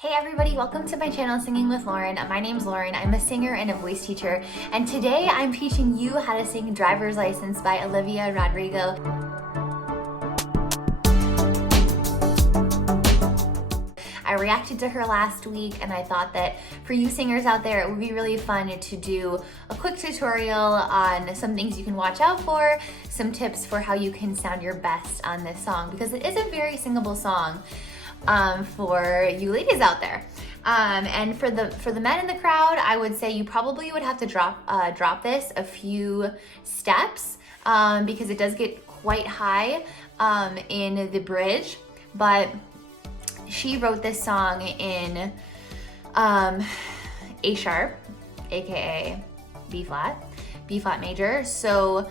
Hey everybody, welcome to my channel Singing with Lauren. My name's Lauren. I'm a singer and a voice teacher, and today I'm teaching you how to sing Driver's License by Olivia Rodrigo. I reacted to her last week and I thought that for you singers out there, it would be really fun to do a quick tutorial on some things you can watch out for, some tips for how you can sound your best on this song, because it is a very singable song for you ladies out there. And for the men in the crowd, I would say you probably would have to drop this a few steps because it does get quite high in the bridge. But she wrote this song in A sharp, aka B flat major. So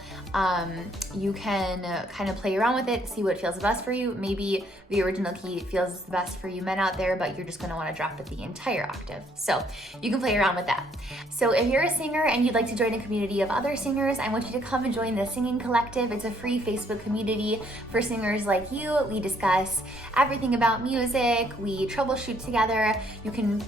you can kind of play around with it, see what feels the best for you. Maybe the original key feels the best for you men out there, but you're just gonna wanna drop it the entire octave. So you can play around with that. So if you're a singer and you'd like to join a community of other singers, I want you to come and join the Singing Collective. It's a free Facebook community for singers like you. We discuss everything about music, we troubleshoot together. You can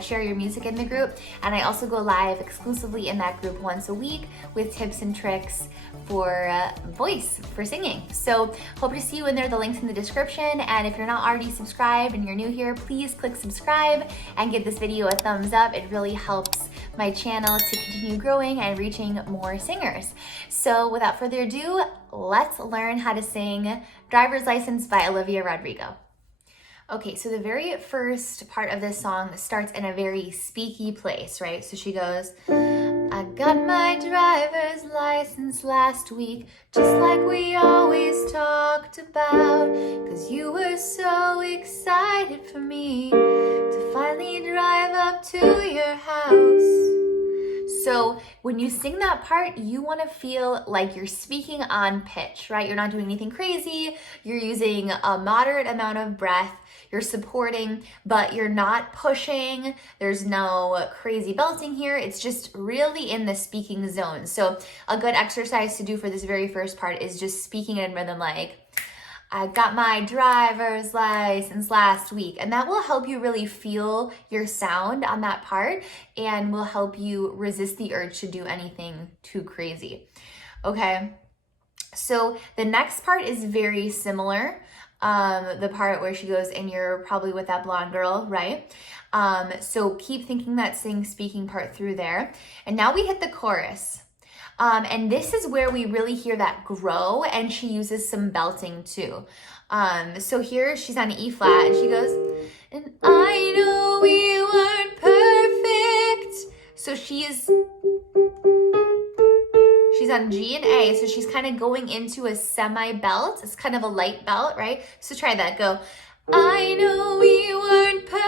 share your music in the group, and I also go live exclusively in that group once a week with tips and tricks for voice, for singing. So hope to see you in there. The link's in the description, and if you're not already subscribed and you're new here, please click subscribe and give this video a thumbs up. It really helps my channel to continue growing and reaching more singers. So without further ado, let's learn how to sing Driver's License by Olivia Rodrigo. Okay, so the very first part of this song starts in a very speaky place, right? So she goes, I got my driver's license last week, just like we always talked about, 'cause you were so excited for me to finally drive up to your house. So when you sing that part, you want to feel like you're speaking on pitch, right? You're not doing anything crazy. You're using a moderate amount of breath. You're supporting, but you're not pushing. There's no crazy belting here. It's just really in the speaking zone. So a good exercise to do for this very first part is just speaking in rhythm like, I got my driver's license last week. And that will help you really feel your sound on that part and will help you resist the urge to do anything too crazy. Okay, so the next part is very similar. The part where she goes, and you're probably with that blonde girl, right? So keep thinking that speaking part through there. And now we hit the chorus. And this is where we really hear that grow, and she uses some belting too. So here she's on E flat and she goes, and I know we weren't perfect. So she's on G and A, so she's kind of going into a semi belt. It's kind of a light belt, right? So try that, go, I know we weren't perfect.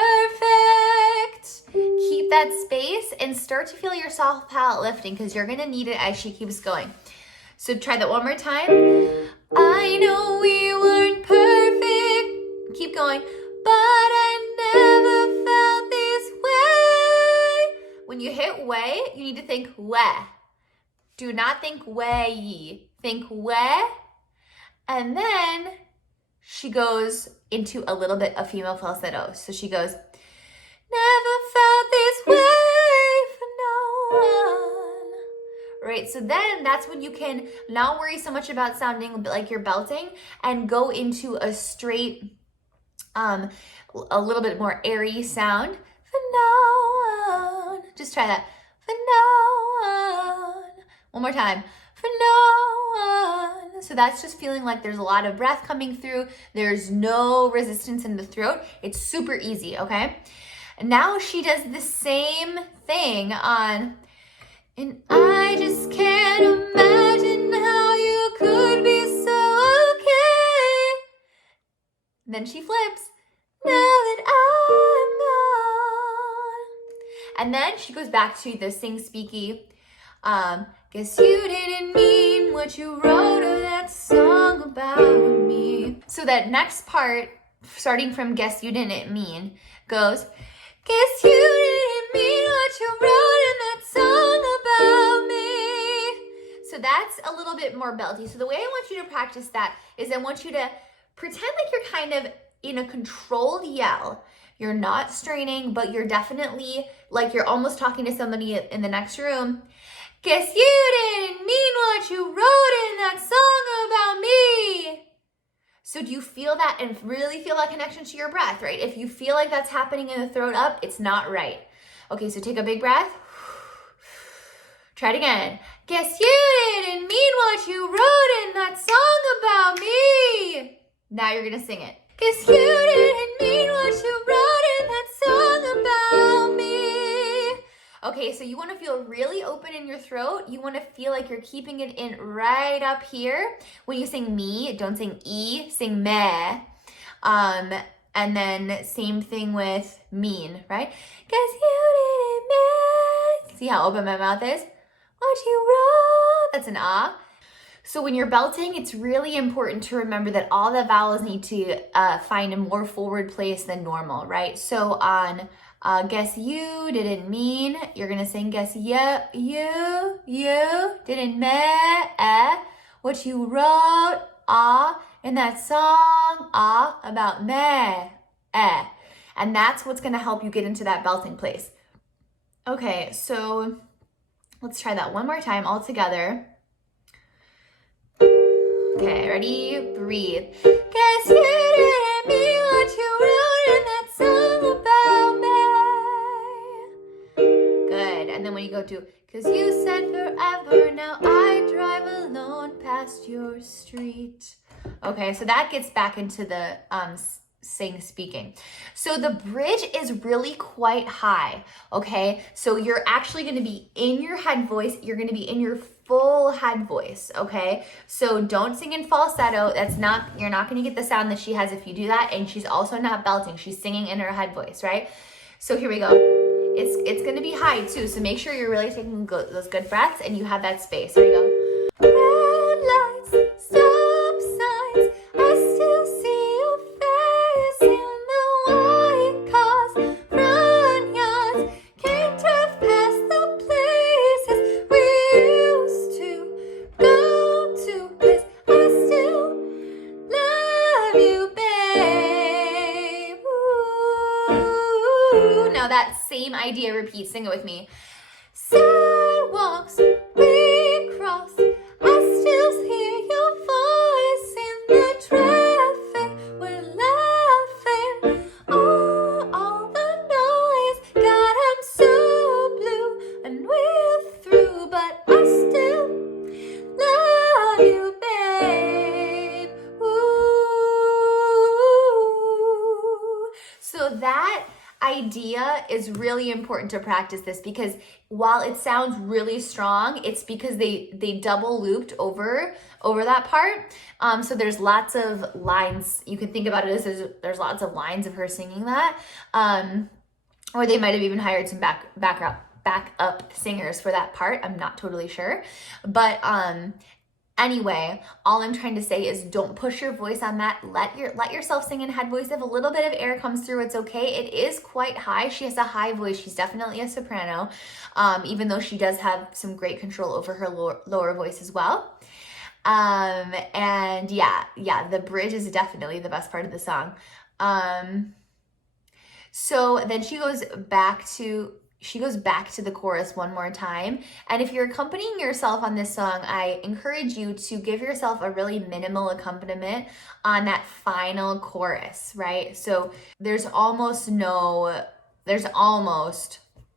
Keep that space and start to feel your soft palate lifting, because you're gonna need it as she keeps going. So try that one more time. I know we weren't perfect. Keep going. But I never felt this way. When you hit way, you need to think way. Do not think way. Think way. And then she goes into a little bit of female falsetto. So she goes, never felt this way for no one. Right, so then that's when you can not worry so much about sounding like you're belting and go into a straight, a little bit more airy sound. For no one. Just try that. For no one. One more time. For no one. So that's just feeling like there's a lot of breath coming through. There's no resistance in the throat. It's super easy, okay? And now she does the same thing on, and I just can't imagine how you could be so okay. Then she flips, now that I'm gone. And then she goes back to the sing speaky, guess you didn't mean what you wrote of that song about me. So that next part, starting from guess you didn't mean, goes, guess you didn't mean what you wrote in that song about me. So that's a little bit more belty. So the way I want you to practice that is I want you to pretend like you're kind of in a controlled yell. You're not straining, but you're definitely like you're almost talking to somebody in the next room. Guess you didn't mean what you wrote in that song about me. So do you feel that and really feel that connection to your breath, right? If you feel like that's happening in the throat up, it's not right. Okay, so take a big breath. Try it again. Guess you didn't mean what you wrote in that song about me. Now you're gonna sing it. Guess you didn't mean what you wrote in that song about me. Okay, so you wanna feel really open in your throat. You wanna feel like you're keeping it in right up here. When you sing me, don't sing E, sing meh. And then same thing with mean, right? Guess you didn't mean. See how open my mouth is? What you wrote, that's an ah. So when you're belting, it's really important to remember that all the vowels need to find a more forward place than normal, right? So on guess you didn't mean, you're gonna sing guess you didn't meh, what you wrote, ah, in that song, ah, about meh, and that's what's gonna help you get into that belting place. Okay, so let's try that one more time all together. Okay, ready? Breathe. Guess you didn't mean what you wrote in that song about me. Good. And then when you go to, 'cause you said forever, now I drive alone past your street. Okay, so that gets back into the speaking. So the bridge is really quite high, okay? So you're actually gonna be in your head voice, you're gonna be in your full head voice, okay? So don't sing in falsetto, you're not gonna get the sound that she has if you do that, and she's also not belting, she's singing in her head voice, right? So here we go. It's gonna be high too, so make sure you're really taking those good breaths and you have that space. Here we go. Red lights, stop signs, I still see your face in the white cars, front yards, can't drive past the places we used to go to, 'cause I still love you, babe. Ooh. Now that same idea, repeat, sing it with me. Sidewalks we cross, I still hear your voice in the traffic. We're laughing, all the noise. God, I'm so blue and we're through, but I still love you, babe. Ooh. So that idea is really important to practice this, because while it sounds really strong, it's because they double looped over that part. So there's lots of lines. You can think about it as there's lots of lines of her singing that, or they might have even hired some backup singers for that part. I'm not totally sure, but anyway, all I'm trying to say is don't push your voice on that. Let yourself sing in head voice. If a little bit of air comes through, it's okay. It is quite high. She has a high voice. She's definitely a soprano, even though she does have some great control over her lower voice as well. And yeah, the bridge is definitely the best part of the song. So then she goes back to the chorus one more time. And if you're accompanying yourself on this song, I encourage you to give yourself a really minimal accompaniment on that final chorus, right? So there's almost no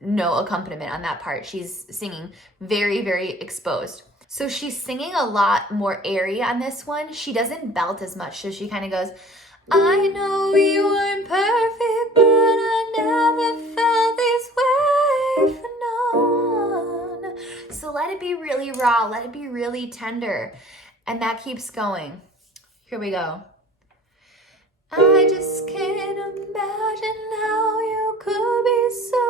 accompaniment on that part. She's singing very, very exposed. So she's singing a lot more airy on this one. She doesn't belt as much. So she kind of goes, I know you weren't perfect, but I never felt this way for no one. So let it be really raw, let it be really tender. And that keeps going. Here we go. I just can't imagine how you could be so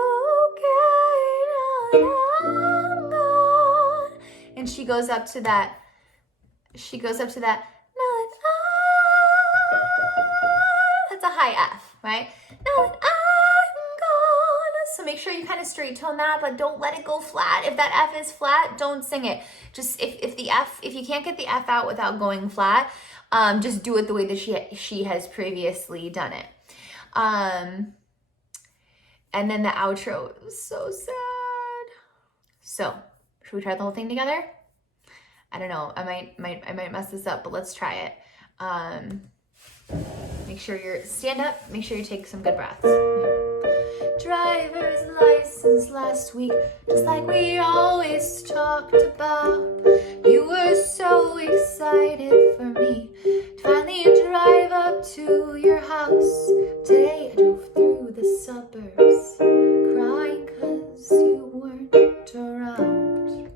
okay now that I'm gone. And she goes up to that, that's a high F, right? Now that I'm gone. So make sure you kind of straight tone that, but don't let it go flat. If that F is flat, don't sing it. Just if you can't get the F out without going flat, just do it the way that she has previously done it. And then the outro was so sad. So, should we try the whole thing together? I don't know. I might mess this up, but let's try it. Make sure you're stand up. Make sure you take some good breaths. Driver's license last week, just like we always talked about. You were so excited for me to finally drive up to your house. Today I drove through the suburbs, crying 'cause you weren't around.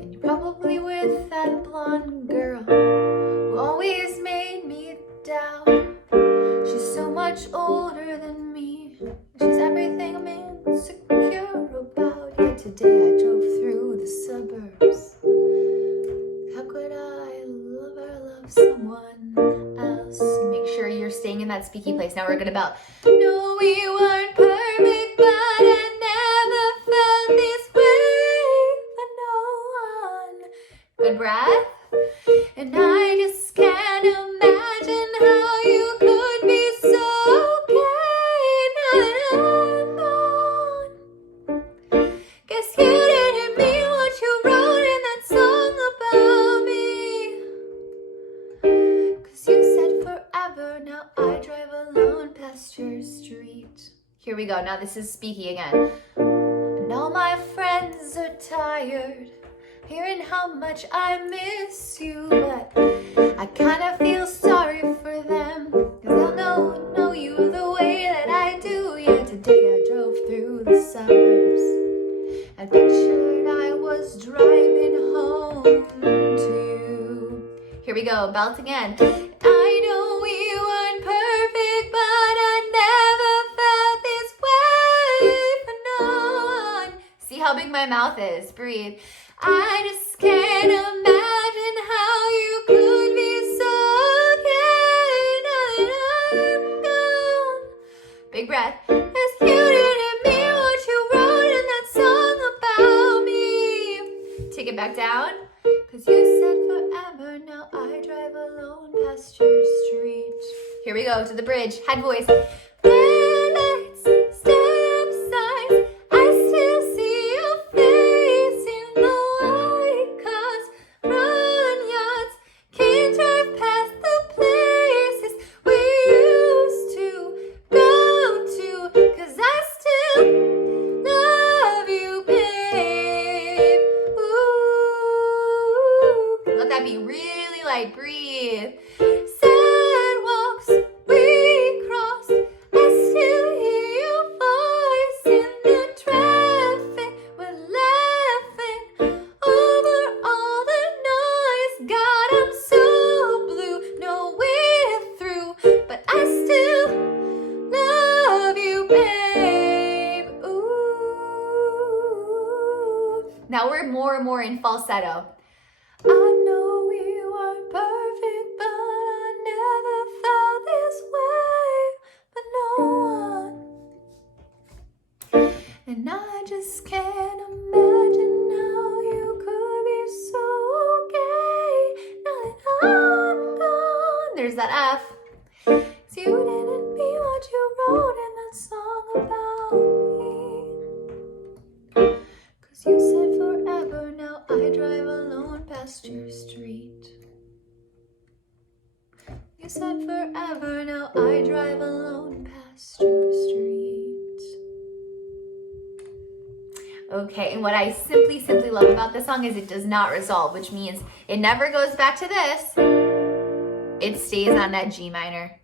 And you're probably with that blonde girl who always made me doubt. She's so much older than me. She's everything I'm insecure about. Yet today I drove through the suburbs. How could I love someone else? Make sure you're staying in that speaky place. Now we're gonna belt. No, we weren't perfect, but I never felt this way for no one. Good breath. And I just can't imagine how you could be so okay now that I'm gone. Guess you didn't mean what you wrote in that song about me. 'Cause you said forever, now I drive alone past your street. Here we go, now this is speaky again. And all my friends are tired hearing how much I miss you, but I kind of feel sorry for them, 'cause they'll know you the way that I do. Yeah, today I drove through the suburbs and pictured I was driving home to you. Here we go, belt again. I know we weren't perfect, but I never felt this way for no one. See how big my mouth is? Breathe. I just can't imagine how you could be so okay now that I'm gone. Big breath. As you didn't mean what you wrote in that song about me. Take it back down. 'Cause you said forever, now I drive alone past your street. Here we go to the bridge. Head voice. Red lights, stop signs, I still see your face in the white cars. Front yards, can't drive past the places we used to go to. 'Cause I still love you, babe. Ooh. Let that be really light. Breathe. Sidewalks we crossed, I still hear your voice in the traffic. We're laughing over all the noise. God, I'm so blue. No, we're through, but I still love you, babe. Ooh. Now we're more and more in falsetto. I know we weren't perfect, but I never felt this way for no one. And I just can't imagine how you could be so okay now that I'm gone. There's that F. 'Cause you didn't mean what you wrote in that song about me. 'Cause you said forever, now I drive alone past your street. You said forever, now I drive alone past your street. Okay, and what I simply love about this song is it does not resolve, which means it never goes back to this. It stays on that G minor.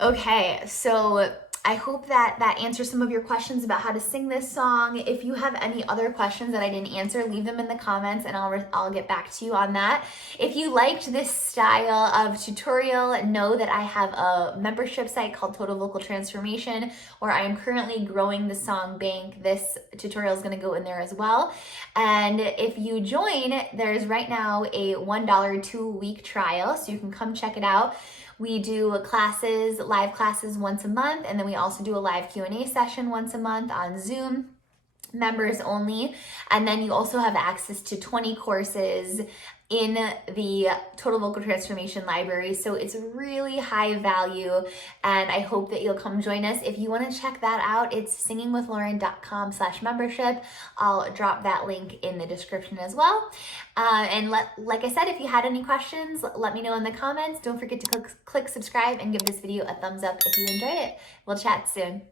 Okay, so I hope that answers some of your questions about how to sing this song. If you have any other questions that I didn't answer, leave them in the comments and I'll get back to you on that. If you liked this style of tutorial, know that I have a membership site called Total Vocal Transformation where I am currently growing the song bank. This tutorial is going to go in there as well. And if you join, there's right now a $1 2-week trial, so you can come check it out. We do classes, live classes once a month, and then we also do a live Q&A session once a month on Zoom, members only. And then you also have access to 20 courses in the Total Vocal Transformation library. So it's really high value, and I hope that you'll come join us. If you want to check that out, it's singingwithlauren.com/membership. I'll drop that link in the description as well. And like I said, if you had any questions, let me know in the comments. Don't forget to click subscribe and give this video a thumbs up if you enjoyed it. We'll chat soon.